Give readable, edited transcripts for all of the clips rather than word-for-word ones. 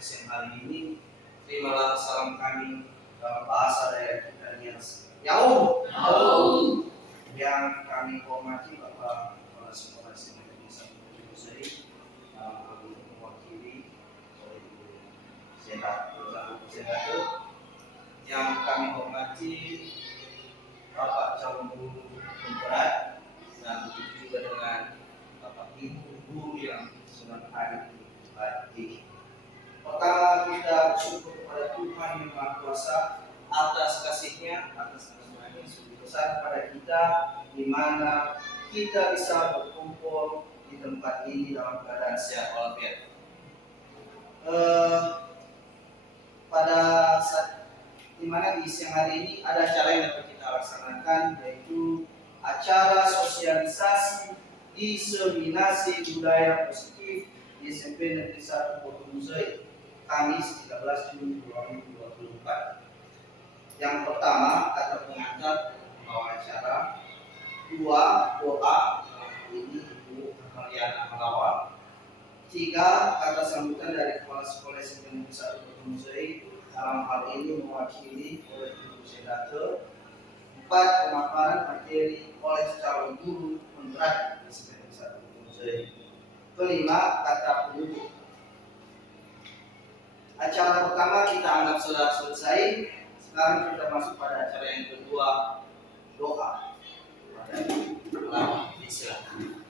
siang hari ini, terimalah salam kami dalam bahasa daerah kita Nias. Yaum, yang kami hormati Bapak Kepala Sekolah SMA Negeri 1 Musai, mewakili oleh Ibu Sedato, yang kami hormati Bapak calon guru pemberat, dan begitu juga dengan Bapak Ibu guru yang sedang hadir di. Pertama, kita bersyukur kepada Tuhan yang Maha Kuasa atas kasih-Nya, atas kasih-Nya yang sungguh besar kepada kita, di mana kita bisa berkumpul di tempat ini dalam keadaan sehat walafiat. Pada saat di mana di siang hari ini ada acara yang dapat kita laksanakan, yaitu acara sosialisasi diseminasi budaya positif di SMP Negeri 1 Bogor Musai, Kamis 13 Juni 2024. Yang pertama, ada pengantar pembawa acara, 2 doa, ini Ibu Mariana Melawat, 3 kata sambutan dari Kepala Sekolah SMP Negeri 1 Bogor Musai, dalam hal ini mewakili oleh Ibu Sedato, 4 pemaparan materi oleh calon guru pemberat di SMP Negeri 1 Bogor Musai, 5 kata penutup. Acara pertama kita anggap sudah selesai. Sekarang kita masuk pada acara yang kedua, doa. Silakan.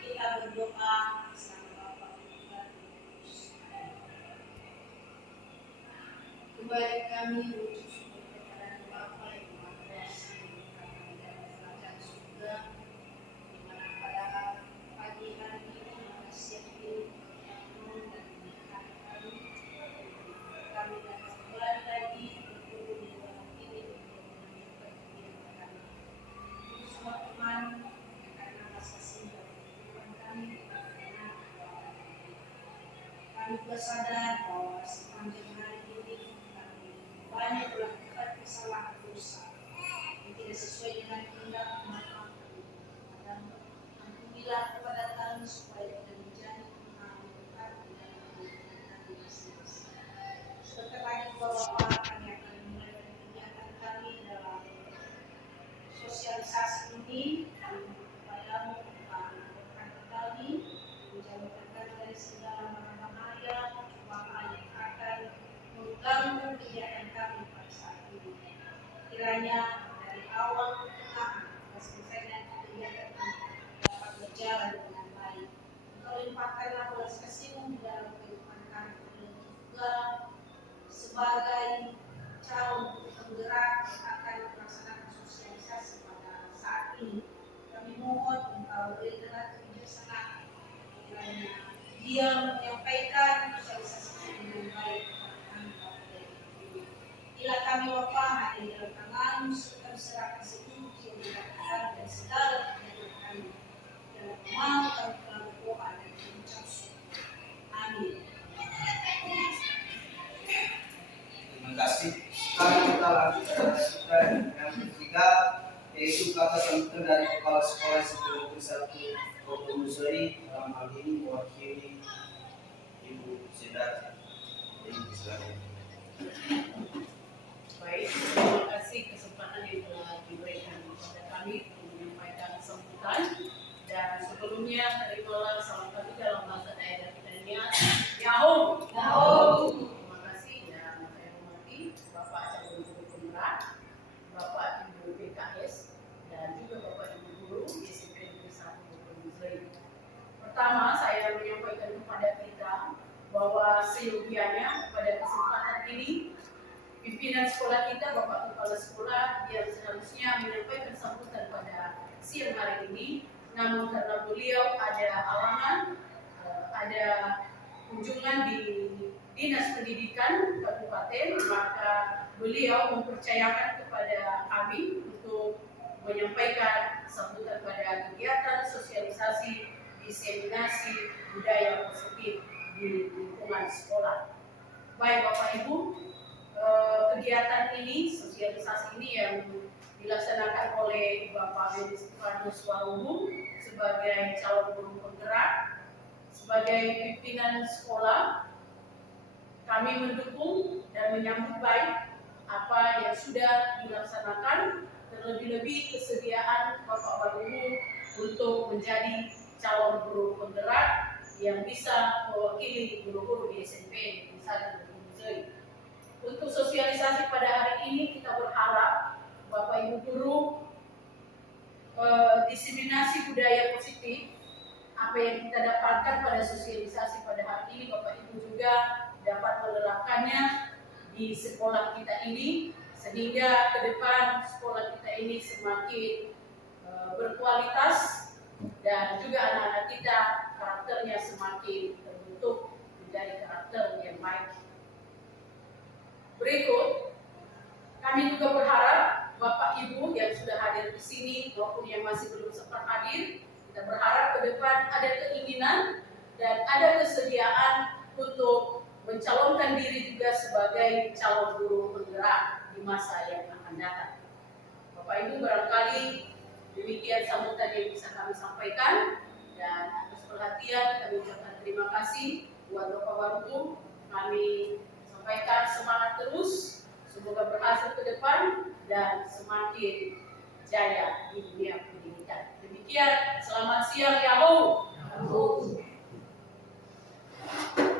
Kita berdoa sama Bapa kita. Kembali kami menuju sumber kebenaran Bapa yang Maha Kuasa yang dalam kerajaan surga, di mana pada pagi hari ini masih ini dan hari kami dapat kembali lagi berkumpul di dalam ini untuk menyampaikan firman kami. Semua teman karena rasa cinta Tuhan kami bersadar bahwa sepanjang hari ini kami banyak melakukan kesalahan dosa yang tidak sesuai dengan kehendak Tuhan. Dan ampunilah kepada kami supaya kita menjadi pengalaman berkat di dalam kehidupan kami masing-masing. Sebentar lagi Bapak, kami akan memulai kegiatan kami dalam sosialisasi ini. Kepadamu mendoakan kami, menjauhkan kami dari segala mara bahaya, cobaan yang akan mengganggu kegiatan kami pada saat ini. Kiranya dari awal ke tengah dan selesainya kegiatan kami dapat berjalan dengan baik. Engkau limpahkanlah belas kasih-Mu di dalam kehidupan kami, dan juga sebagai calon penggerak akan melaksanakan sosialisasi pada saat ini. Kami mohon Engkau berikanlah kebijaksanaan, kiranya Dia menyampaikan sosialisasi dengan baik kepada kami Bapa dari Ibu. Bila kami Bapa hadir dalam tangan-Mu, serta diserahkan seluruh yang dikatakan dan segala kegiatan kami. Dalam nama kami telah berdoa dan mengucap syukur. Amin. Terima kasih. Sekarang kita lanjut pada yang ketiga, yaitu kata sambutan dari Kepala Sekolah SMP Negeri 1 Bogor Musai, dalam hal ini mewakili Ibu Sedato. Ibu silakan. Baik, terima kasih kesempatan yang telah diberikan kepada kami untuk menyampaikan sambutan. Dan sebelumnya terimalah salam kami dalam bahasa daerah kita Nias. Yaum. Terima kasih dan saya hormati Bapak calon guru pemberat, Bapak Ibu PKS, dan juga Bapak Ibu guru SMP Negeri 1 Bogor Musai. Pertama, saya menyampaikan kepada kita bahwa seyogianya pada kesempatan ini pimpinan sekolah kita, Bapak Kepala Sekolah, yang seharusnya menyampaikan sambutan pada siang hari ini, namun karena beliau ada halangan, ada kunjungan di Dinas Pendidikan Kabupaten, maka beliau mempercayakan kepada kami untuk menyampaikan sambutan pada kegiatan sosialisasi diseminasi budaya positif di lingkungan sekolah. Baik Bapak Ibu, kegiatan ini, sosialisasi ini yang dilaksanakan oleh Bapak Benediktus Warubu sebagai calon guru penggerak, sebagai pimpinan sekolah. Kami mendukung dan menyambut baik apa yang sudah dilaksanakan, terlebih-lebih kesediaan Bapak Warubu untuk menjadi calon guru penggerak yang bisa mewakili guru-guru di SMP di Nusa Tenggara. Untuk sosialisasi pada hari ini kita berharap Bapak Ibu guru diseminasi budaya positif apa yang kita dapatkan pada sosialisasi pada hari ini, Bapak Ibu juga dapat menerapkannya di sekolah kita ini sehingga ke depan sekolah kita ini semakin berkualitas dan juga anak-anak kita karakternya semakin terbentuk menjadi karakter yang baik. Berikut, kami juga berharap Bapak Ibu yang sudah hadir di sini maupun yang masih belum sempat hadir, kita berharap ke depan ada keinginan dan ada kesediaan untuk mencalonkan diri juga sebagai calon guru penggerak di masa yang akan datang. Bapak Ibu barangkali demikian sambutan yang bisa kami sampaikan, dan atas perhatian kami ucapkan terima kasih buat Bapak Warubu. Kami sampaikan semangat terus, semoga berhasil ke depan dan semakin jaya di dunia pendidikan. Demikian, selamat siang Yahoo.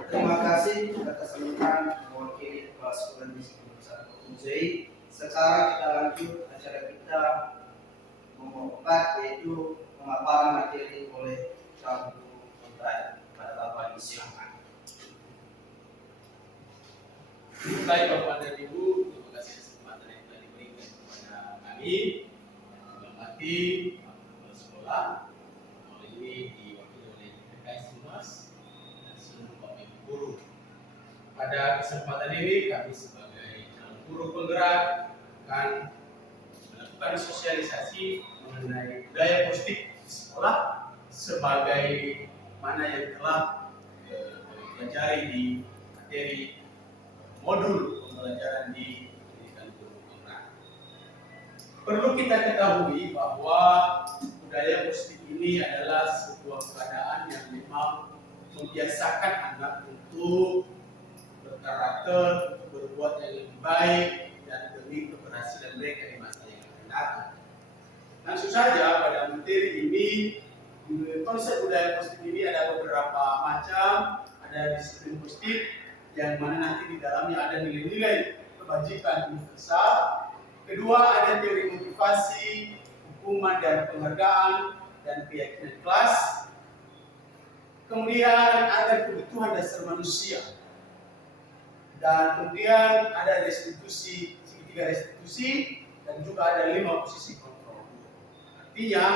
Terima kasih atas sambutan mewakili Kepala Sekolah Distrik Nusa Tenggara. Sekarang kita lanjut acara kita nomor 4, yaitu pemaparan materi oleh calon guru penggerak. Pada Bapak disilakan. Baik Bapak dan Ibu, terima kasih kesempatan yang telah diberikan kepada kami menghormati kepala sekolah. Hal ini diwakili oleh PKS Humas dan seluruh Bapak Ibu guru. Pada kesempatan ini kami sebagai calon guru penggerak akan melakukan sosialisasi mengenai budaya positif di sekolah sebagai mana yang telah dipelajari di materi modul pembelajaran di pendidikan guru penggerak. Perlu kita ketahui bahwa budaya positif ini adalah sebuah keadaan yang memang membiasakan anak untuk berkarakter, untuk berbuat yang lebih baik dan demi keberhasilan mereka di masa yang akan datang. Langsung saja pada materi ini, konsep budaya positif ini ada beberapa macam. Ada disiplin positif yang mana nanti di dalamnya ada nilai-nilai kebajikan universal. Kedua, ada teori motivasi, hukuman dan penghargaan, dan keyakinan kelas. Kemudian ada kebutuhan dasar manusia. Dan kemudian ada restitusi, segitiga restitusi, dan juga ada 5 posisi kontrol. Artinya,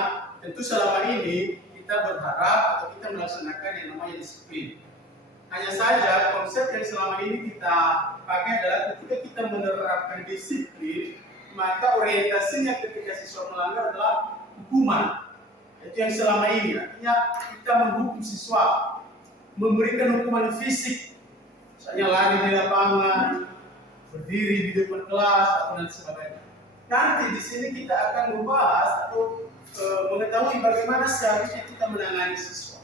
tentu selama ini kita berharap atau kita melaksanakan yang namanya disiplin. Hanya saja konsep yang selama ini kita pakai adalah ketika kita menerapkan disiplin, maka orientasinya ketika siswa melanggar adalah hukuman. Itu yang selama ini, artinya kita menghukum siswa, memberikan hukuman fisik, misalnya lari di lapangan, berdiri di depan kelas, atau dan sebagainya. Nanti di sini kita akan membahas atau mengetahui bagaimana seharusnya kita menangani siswa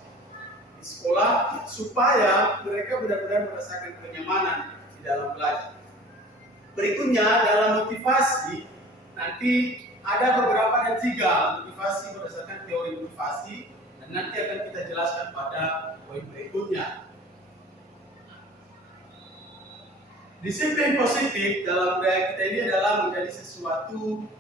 di sekolah supaya mereka benar-benar merasakan kenyamanan di dalam belajar. Berikutnya dalam motivasi, nanti ada beberapa dan 3 motivasi berdasarkan teori motivasi, dan nanti akan kita jelaskan pada poin berikutnya. Disiplin positif dalam budaya kita ini adalah menjadi sesuatu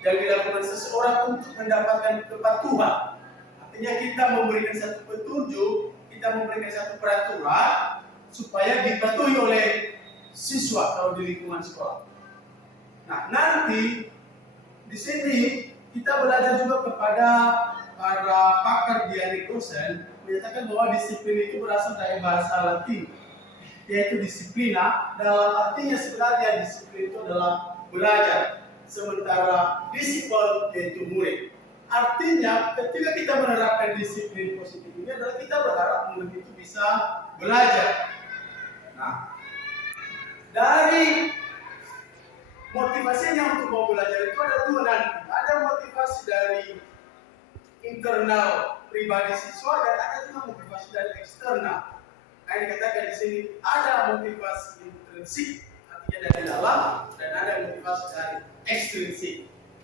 yang dilakukan seseorang untuk mendapatkan kepatuhan. Artinya kita memberikan satu petunjuk, kita memberikan satu peraturan supaya dipatuhi oleh siswa kalau di lingkungan sekolah. Nah, nanti di sini kita belajar juga kepada para pakar dialek dosen menyatakan bahwa disiplin itu berasal dari bahasa Latin, yaitu disiplina. Dalam artinya sebenarnya disiplin itu adalah belajar, sementara disiplin yaitu murid. Artinya ketika kita menerapkan disiplin positif ini adalah kita berharap murid itu bisa belajar. Nah, dari motivasinya untuk mau belajar itu ada dua nanti. Ada motivasi dari internal pribadi siswa dan ada juga motivasi dari eksternal. Nah, dikatakan di sini ada motivasi intrinsik, artinya dari dalam, dan ada motivasi dari ekstrinsik.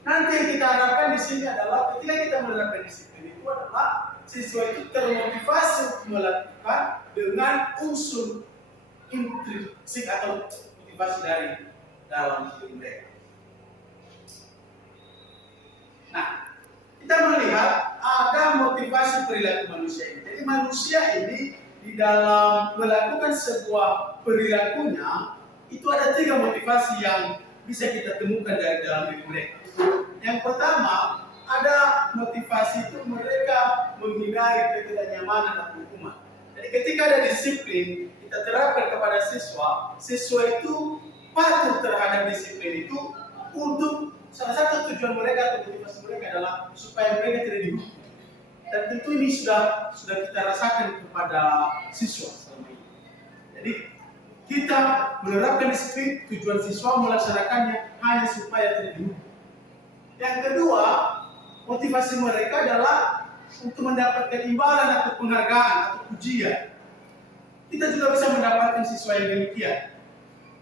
Nanti yang kita harapkan di sini adalah ketika kita menerapkan disiplin itu adalah siswa itu termotivasi untuk melakukan dengan unsur intrinsik atau motivasi dari dalam diri mereka. Nah, kita melihat ada motivasi perilaku manusia ini. Jadi manusia ini di dalam melakukan sebuah perilakunya itu ada 3 motivasi yang bisa kita temukan dari dalam diri mereka. Yang pertama, ada motivasi itu mereka menghindari ketidaknyamanan dan hukuman. Jadi ketika ada disiplin kita terapkan kepada siswa, siswa itu patuh terhadap disiplin itu untuk salah satu tujuan mereka atau motivasi mereka adalah supaya mereka tidak dihukum. Dan tentu ini sudah kita rasakan kepada siswa selama ini. Jadi kita menerapkan disiplin, tujuan siswa melaksanakannya hanya supaya tidak dihukum. Yang kedua, motivasi mereka adalah untuk mendapatkan imbalan atau penghargaan atau pujian. Kita juga bisa mendapatkan siswa yang demikian.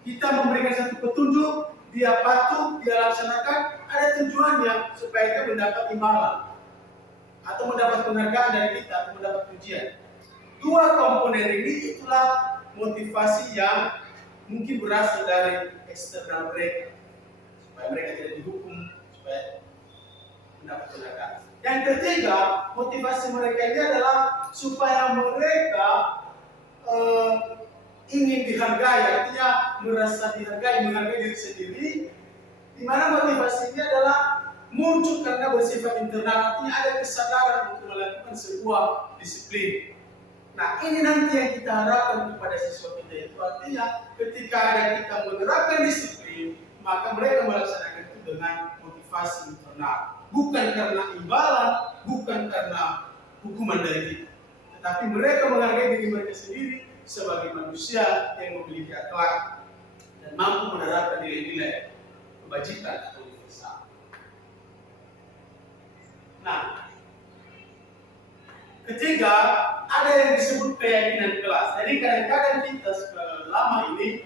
Kita memberikan satu petunjuk, dia patuh, dia laksanakan, ada tujuannya supaya dia mendapat imbalan atau mendapat penghargaan dari kita atau mendapat pujian. 2 komponen ini itulah motivasi yang mungkin berasal dari eksternal mereka, supaya mereka tidak dihukum, supaya mendapat penghargaan. Yang ketiga, motivasi mereka ini adalah supaya mereka ingin dihargai, artinya merasa dihargai, menghargai diri sendiri, di mana motivasinya adalah muncul karena bersifat internal, artinya ada kesadaran untuk melakukan sebuah disiplin. Nah, ini nanti yang kita harapkan kepada siswa kita, itu artinya ketika ada kita menerapkan disiplin, maka mereka melaksanakan itu dengan motivasi internal, bukan karena imbalan, bukan karena hukuman dari kita, tetapi mereka menghargai diri mereka sendiri sebagai manusia yang memiliki akhlak dan mampu menerapkan nilai-nilai kebajikan atau universal. Nah, ketiga, ada yang disebut keyakinan kelas. Jadi kadang-kadang kita selama ini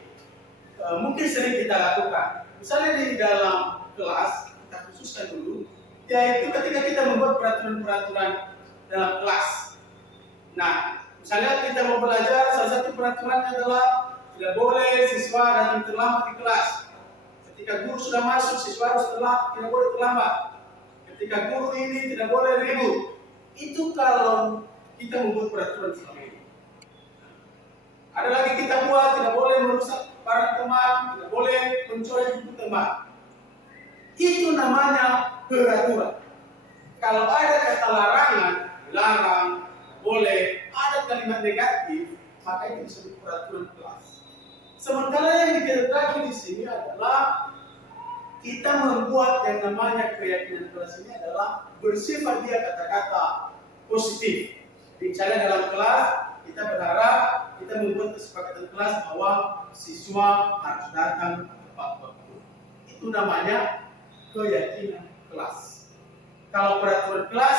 mungkin sering kita lakukan. Misalnya di dalam kelas, kita khususkan dulu, yaitu ketika kita membuat peraturan-peraturan dalam kelas. Nah, misalnya kita mau belajar, salah satu peraturannya adalah tidak boleh siswa datang terlambat di kelas. Ketika guru sudah masuk, siswa harus tidak boleh terlambat. Ketika guru ini tidak boleh ribut. Itu kalau kita membuat peraturan selama ini. Ada lagi kita buat, tidak boleh merusak barang teman, tidak boleh mencoreng buku teman. Itu namanya peraturan. Kalau ada kata larangan, dilarang, boleh, ada kalimat negatif, maka itu disebut peraturan kelas. Sementara yang dikatakan di sini adalah kita membuat yang namanya keyakinan kelas ini adalah bersifat dia kata-kata positif. Misalnya dalam kelas kita berharap kita membuat kesepakatan kelas bahwa siswa harus datang tepat waktu. Itu namanya keyakinan kelas. Kalau peraturan kelas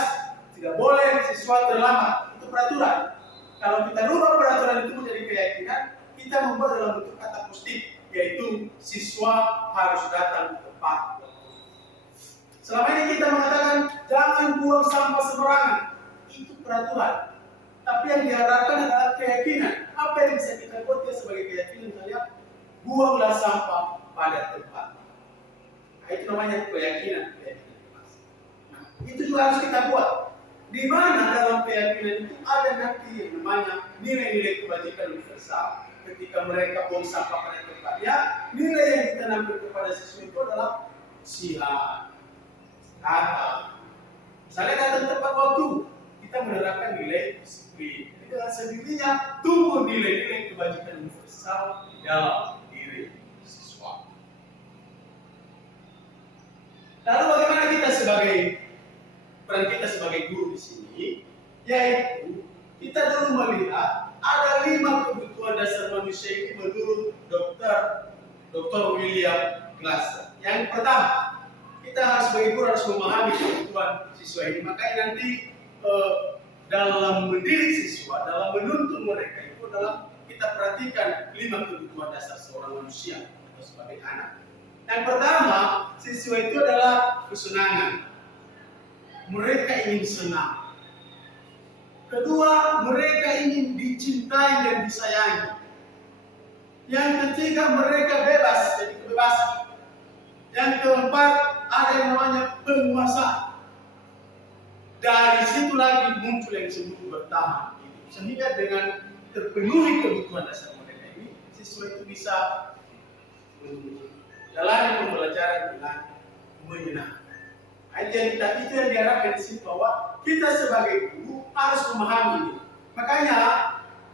tidak boleh siswa terlambat, itu peraturan. Kalau kita rubah peraturan itu menjadi keyakinan, kita membuat dalam bentuk kata positif, yaitu siswa harus datang tepat waktu. Selama ini kita mengatakan jangan buang sampah sembarangan, itu peraturan. Tapi yang diharapkan adalah keyakinan. Apa yang bisa kita buat dia sebagai keyakinan? Misalnya, buanglah sampah pada tempat. Nah, itu namanya keyakinan. Nah, itu juga harus kita buat. Di mana dalam keyakinan itu ada nanti yang namanya nilai-nilai kebajikan universal. Ketika mereka buang sampah pada tempatnya, nilai yang ditanamkan kepada siswa itu adalah sihat, datang. Misalnya datang tepat waktu, kita menerapkan nilai disiplin. Jadi dengan sendirinya tumbuh nilai-nilai kebajikan universal di dalam diri siswa. Lalu bagaimana peran kita sebagai guru di sini? Yaitu kita dulu melihat ada 5 kebutuhan dasar manusia ini menurut Dr. William kelas. Yang pertama, kita sebagai guru harus memahami kebutuhan siswa ini. Makanya nanti dalam mendidik siswa, dalam menuntun mereka itu adalah kita perhatikan 5 kebutuhan dasar seorang manusia atau sebagai anak. Yang pertama, siswa itu adalah kesenangan. Mereka ingin senang. Kedua, mereka ingin dicintai dan disayangi. Yang ketiga, mereka bebas, jadi kebebasan. Yang keempat, ada yang namanya penguasaan. Dari situ lagi muncul yang disebut bertahan. Sehingga dengan terpenuhi kebutuhan dasar mereka ini, siswa itu bisa menjalani pembelajaran dengan menyenangkan. Jadi itu yang diharapkan di sini, bahwa kita sebagai guru harus memahami ini. Makanya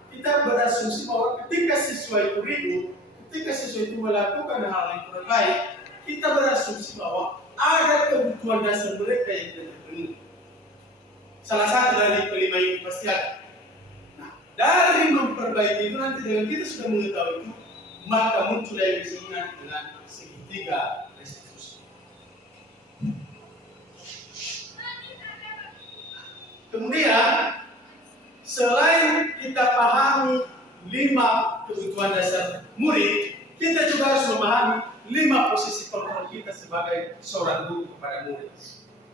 kita berasumsi bahwa ketika siswa itu ribut, ketika siswa itu melakukan hal yang kurang baik, kita berasumsi bahwa ada kebutuhan dasar mereka yang tidak terpenuhi. Salah satu dari kelima ini pasti ada. Nah, dari memperbaiki itu nanti dengan kita sudah mengetahui itu, maka muncul yang disebut dengan segitiga restitusi. Kemudian, selain kita pahami 5 kebutuhan dasar murid, kita juga harus memahami 5 posisi kontrol kita sebagai seorang guru kepada murid.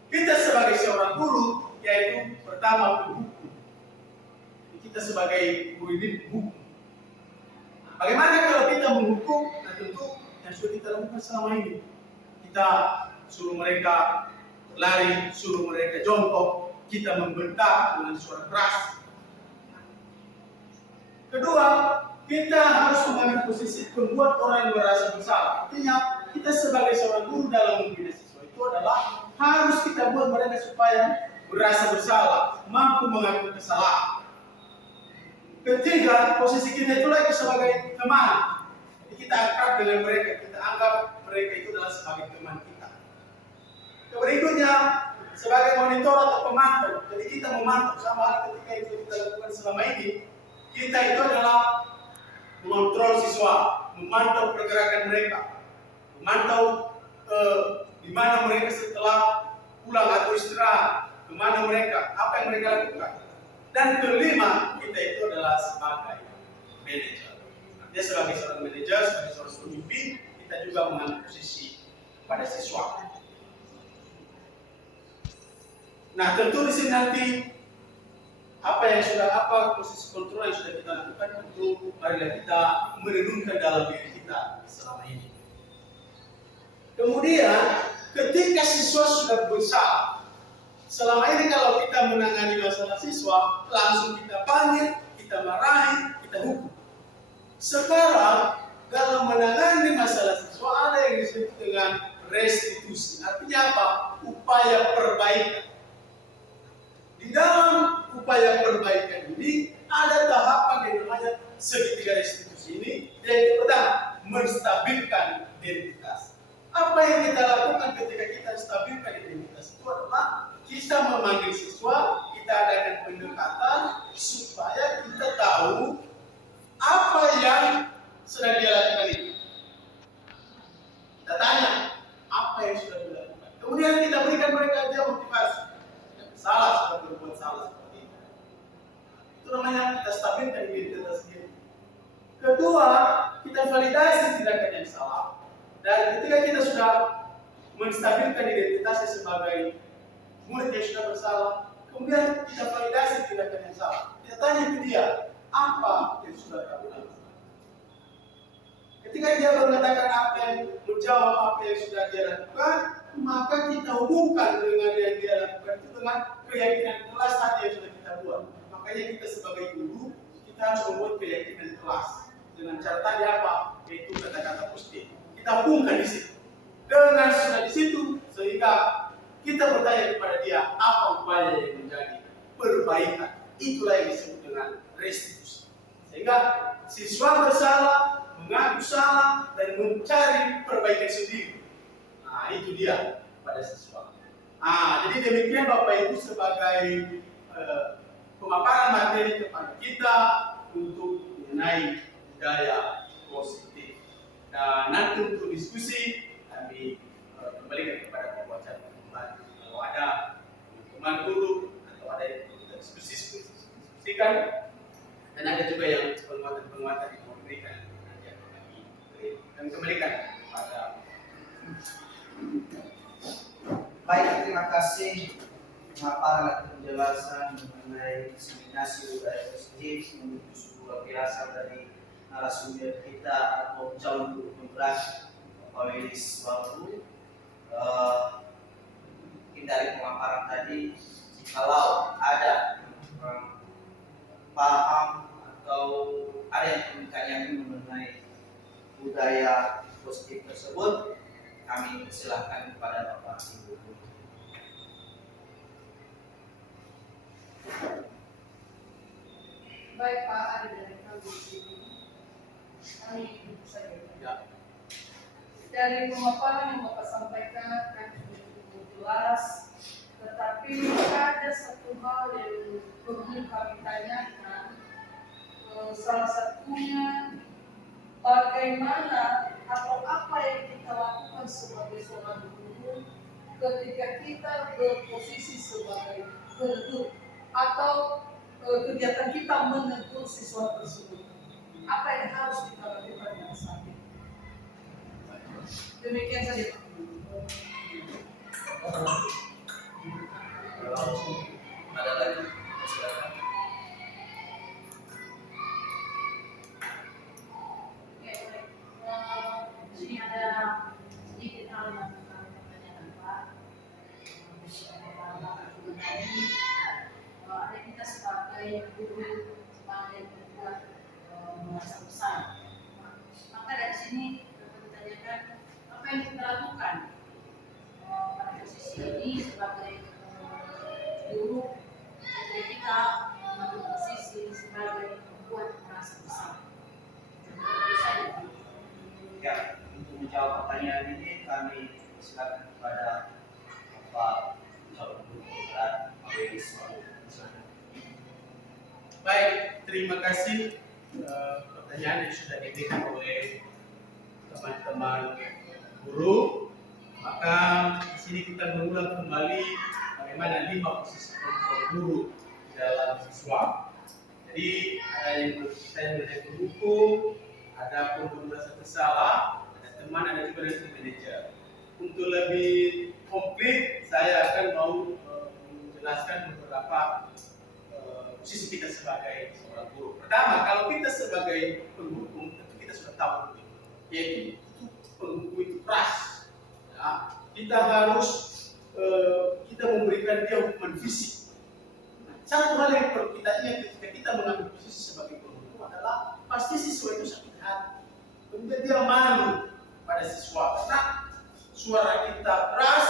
Kita sebagai seorang guru, yaitu pertama hukum. Kita sebagai guru ini hukum. Bagaimana kalau kita menghukum? Nah, tentu yang sudah kita lakukan selama ini. Kita suruh mereka lari, suruh mereka jongkok, kita membentak dengan suara keras. Kedua, kita harus mengambil posisi pembuat orang yang merasa bersalah. Artinya, kita sebagai seorang guru dalam membina siswa itu adalah harus kita buat mereka supaya merasa bersalah, mampu mengakui kesalahan. Ketiga, posisi kita itu lagi sebagai teman. Jadi kita akrab dengan mereka, kita anggap mereka itu adalah sebagai teman kita. Berikutnya, sebagai monitor atau pemantau. Jadi kita memantau, sama hal ketika itu kita lakukan selama ini, kita itu adalah mengontrol siswa, memantau pergerakan mereka, memantau di mana mereka setelah pulang atau istirahat, kemana mereka, apa yang mereka lakukan. Dan kelima, kita itu adalah sebagai manajer. Dia sebagai seorang manajer, sebagai seorang pemimpin, kita juga mengambil posisi pada siswa. Nah, tentu di sini nanti apa posisi kontrol yang sudah kita lakukan, tentu marilah kita merenungkan dalam diri kita selama ini. Kemudian, ketika siswa sudah bersalah, selama ini kalau kita menangani masalah siswa, langsung kita panggil, kita marahi, kita hukum. Sekarang, dalam menangani masalah siswa, ada yang disebut dengan restitusi. Artinya apa? Upaya perbaikan. Di dalam upaya perbaikan ini, ada tahapan yang namanya segitiga restitusi ini, yaitu pertama, menstabilkan identitas. Apa yang kita lakukan ketika kita stabilkan identitas itu adalah kita memanggil siswa, kita adakan pendekatan supaya kita tahu apa yang sedang dia lakukan itu. Kita tanya apa yang sudah dilakukan. Kemudian kita berikan mereka dia motivasi. Yang salah sudah berbuat salah seperti itu. Itu namanya kita stabilkan identitas sendiri. Kedua, kita validasi tindakan yang salah. Dan ketika kita sudah menstabilkan identitasnya sebagai murid yang sudah bersalah, kemudian kita validasi tindakan yang salah. Kita tanya ke dia, apa yang sudah kamu lakukan? Ketika dia mengatakan apa yang menjawab apa yang sudah dia lakukan, maka kita hubungkan dengan yang dia lakukan itu dengan keyakinan kelas tadi yang sudah kita buat. Makanya kita sebagai guru, kita harus membuat keyakinan kelas dengan cara tadi apa? Yaitu kata-kata positif. Kita hubungkan di situ. Dengan sudah di situ, sehingga kita bertanya kepada dia apa upaya yang menjadi perbaikan. Itulah yang disebut dengan restitusi. Sehingga siswa bersalah, mengaku salah, dan mencari perbaikan sendiri. Nah, itu dia pada siswa. Nah, jadi demikian Bapak Ibu sebagai pemaparan materi kepada kita untuk mengenai budaya positif. Dan nanti untuk diskusi kembalikan kepada pembaca teman. Kalau ada teman guru atau ada yang perlu kita diskusikan, dan ada juga yang penguatan yang mau diberikan nanti akan kami kembalikan kepada. Baik, terima kasih pemaparan dan penjelasan mengenai diseminasi budaya positif menuju sebuah biasa dari narasumber kita atau calon guru pembelajar Pak Welis Walu. Dari pemaparan tadi, jikalau ada yang kurang paham atau ada yang bertanya mengenai budaya positif tersebut, kami persilahkan kepada Bapak Ibu. Baik Pak, ada dari kami di sini. Kami ikut saja. Ya. Dari pemaparan yang Bapak sampaikan kan cukup jelas, tetapi ada satu hal yang perlu kami tanyakan. Salah satunya bagaimana atau apa yang kita lakukan sebagai seorang guru ketika kita berposisi sebagai guru atau kegiatan kita menegur siswa tersebut. Apa yang harus kita lakukan pada saat itu? Demikian saja Pak. Kalau ada lagi, silakan. Oke, baik. Di sini ada sedikit hal yang kami pertanyakan Pak. Ada kita sebagai guru, sebagai pembuat bahasa besar. Maka dari sini kami tanyakan apa yang kita lakukan pada posisi ini sebagai guru, jadi kita mengambil posisi sebagai pembuat bahasa besar. Bisa Ya, untuk menjawab pertanyaan ini kami silakan kepada Bapak calon guru pembelajar Pak Welis Walu. Baik, terima kasih pertanyaan yang sudah diberikan oleh teman-teman guru. Maka di sini kita mengulang kembali bagaimana 5 posisi kontrol guru dalam siswa. Jadi ada yang berkaitan hukum, ada pun merasa bersalah, ada teman, ada juga dari manajer. Untuk lebih komplit, saya akan mau menjelaskan beberapa posisi kita sebagai seorang guru. Pertama, kalau kita sebagai penghukum, tentu kita sudah tahu, yaitu penghukum itu keras. Ya, kita harus kita memberikan dia hukuman fisik. Nah, satu hal yang perlu kita ingat ketika kita mengambil posisi sebagai penghukum adalah pasti siswa itu sakit hati. Kemudian dia malu pada siswa karena suara kita keras,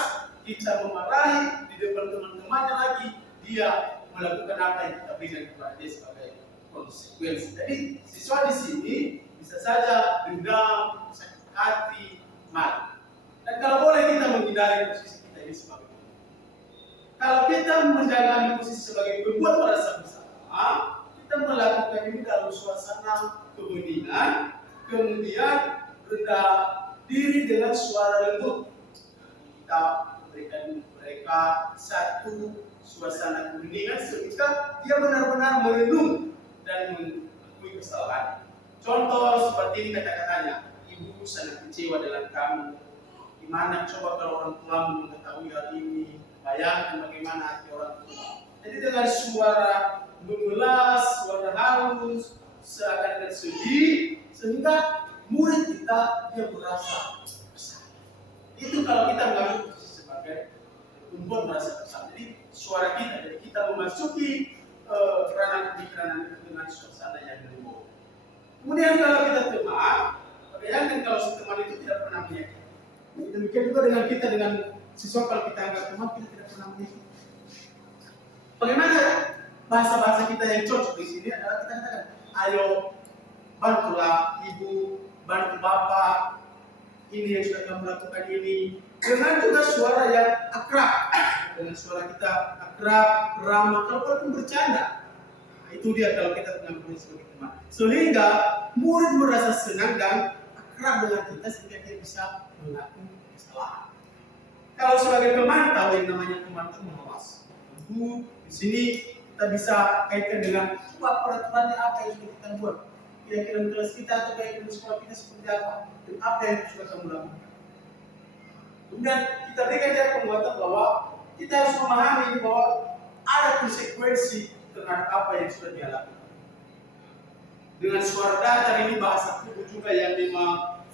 kita memarahi di depan teman-temannya lagi, dia melakukan apa yang kita berikan kepada dia sebagai konsekuensi. Jadi siswa di sini bisa saja dendam, sakit hati, malu. Dan kalau boleh kita menghindari posisi kita ini sebagai pembuat. Kalau kita menjalani posisi sebagai pembuat merasa bersalah, kita melakukan ini dalam suasana keheningan, kemudian rendah diri dengan suara lembut. Kita memberikan mereka satu suasana keheningan sehingga dia benar-benar merenung dan mengakui kesalahan. Contoh seperti ini kata-katanya, ibu sangat kecewa dengan kamu. Gimana coba kalau orang tuamu mengetahui hal ini? Bayangkan bagaimana hati orang tua. Jadi dengan suara memelas, suara halus, seakan-akan sedih, sehingga murid kita dia merasa bersalah. Itu kalau kita mengambil posisi sebagai pembuat merasa bersalah. Jadi suara kita, jadi kita memasuki ranah pikiran itu dengan suasana yang lembut. Kemudian kalau kita teman, bayangkan kalau si teman itu tidak pernah menyakiti. Demikian juga dengan kita, dengan siswa kalau kita anggap teman, kita tidak pernah menyakiti. Bagaimana bahasa-bahasa kita yang cocok di sini adalah kita katakan, ayo bantulah ibu, bantu bapak, ini yang sudah kamu lakukan ini. Dengan juga suara yang akrab, dengan suara kita akrab, ramah, kalaupun bercanda. Nah, itu dia kalau kita mengambil sebagai teman. Sehingga murid merasa senang dan akrab dengan kita sehingga dia bisa mengakui kesalahan. kalau sebagai pemantau, yang namanya pemantau mengawas. Tentu di sini kita bisa kaitkan dengan coba peraturannya apa yang sudah kita buat, kira-kira di kelas kita atau kira-kira di sekolah kita seperti apa, dan apa yang sudah kamu lakukan. Kemudian kita berikan dia penguatan bahwa kita harus memahami bahwa ada konsekuensi terhadap apa yang sudah dia lakukan. Dengan suara datar ini bahasa tubuh juga yang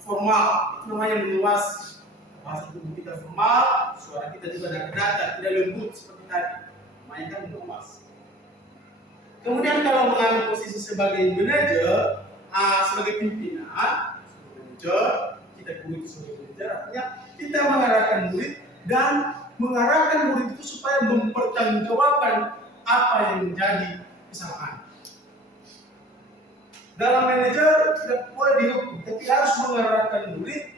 formal, itu namanya meluas. Bahasa tubuh kita formal, suara kita juga datar, tidak lembut seperti tadi. Namanya kan meluas. Kemudian kalau mengambil posisi sebagai manajer, sebagai pimpinan, sebagai manajer, kita kulit sebagai manajer, artinya kita mengarahkan murid dan mengarahkan murid itu supaya mempertanggungjawabkan apa yang menjadi kesalahan. Dalam manajer tidak boleh dihukum, tapi harus mengarahkan murid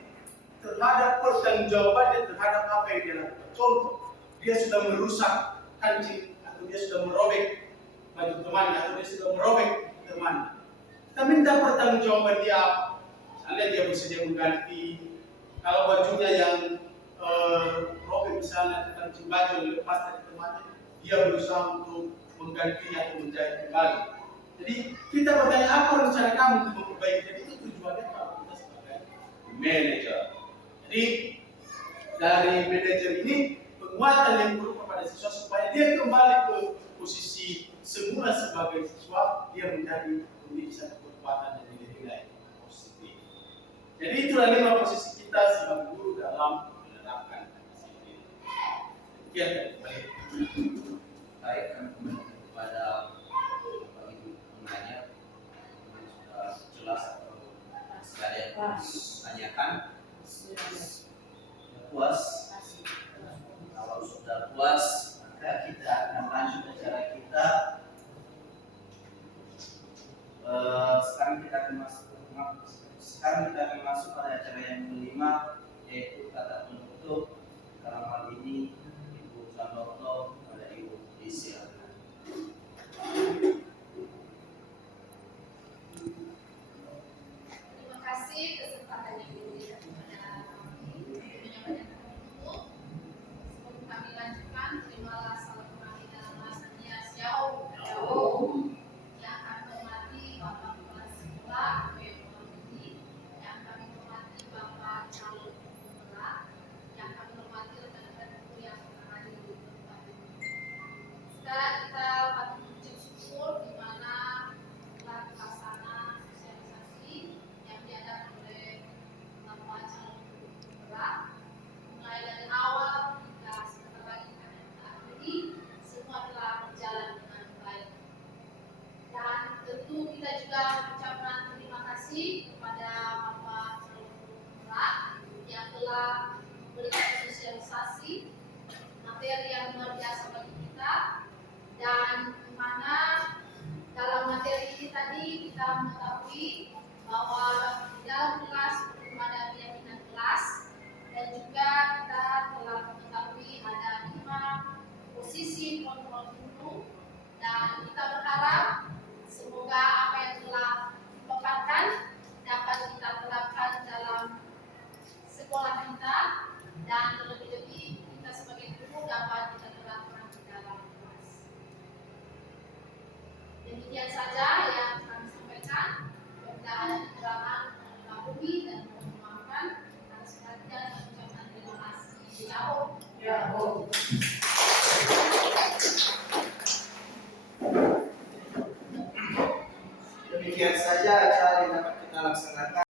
terhadap pertanggungjawabannya terhadap apa yang dia lakukan. Contoh, dia sudah merusak kancing atau dia sudah merobek baju teman atau dia sudah merobek teman. Kita minta pertanggungjawaban dia. Misalnya dia bersedia mengganti. Kalau bajunya yang robek misalnya kancing baju yang lepas dari temannya, dia berusaha untuk mengganti atau menjahit kembali. Jadi kita bertanya apa rencana kamu untuk memperbaiki. Jadi itu tujuannya kalau kita sebagai manajer. Jadi dari manajer ini penguatan yang perlu kepada siswa supaya dia kembali ke posisi semula sebagai siswa, dia menjadi memiliki satu kekuatan dan nilai-nilai positif. Jadi itulah 5 posisi kita sebagai guru dalam menerapkan disiplin. Demikian baik. Baik, kami kembali kepada Bapak Ibu penanya. Sudah jelas atau masih ada yang ditanyakan? Puas? Kalau sudah puas, maka kita akan lanjut acara kita. Sekarang kita akan masuk pada acara yang kelima, yaitu kata penutup. Dalam hal ini Ibu Sandoto pada Ibu disilakan. Terima kasih kesempatan yang diberikan kepada kami menyampaikan penutup. Sebelum kami lanjutkan, terimalah salam kami dalam bahasanya Xiao. Yang kami hormati Bapak Kepala Sekolah BMKG, yang kami hormati Bapak calon pemula, yang kami hormati rekan-rekan guru yang hadir di tempat ini. Sekarang kita patut mengucap syukur di mana telah terlaksana sosialisasi yang diadakan oleh Bapak calon pemula, mulai dari awal hingga sebentar lagi kami akhiri, semua telah berjalan dengan baik. Dan tentu kita juga mengucapkan terima kasih kepada Bapak calon pemula yang telah memberikan sosialisasi materi yang luar biasa bagi kita, dan di mana dalam materi ini tadi kita mengetahui bahwa di dalam kelas belum ada keyakinan kelas, dan juga kita telah mengetahui ada 5 posisi kontrol guru, dan kita berharap semoga apa yang telah dipaparkan dapat kita terapkan dalam sekolah kita, dan lebih-lebih kita sebagai guru dapat kita terapkan di dalam kelas. Demikian saja yang kami sampaikan. Bila ada kekurangan, kami maklumi dan mohon maafkan. Atas perhatian dan ucapkan terima kasih. Yahoo. Demikian saja acara yang dapat kita laksanakan.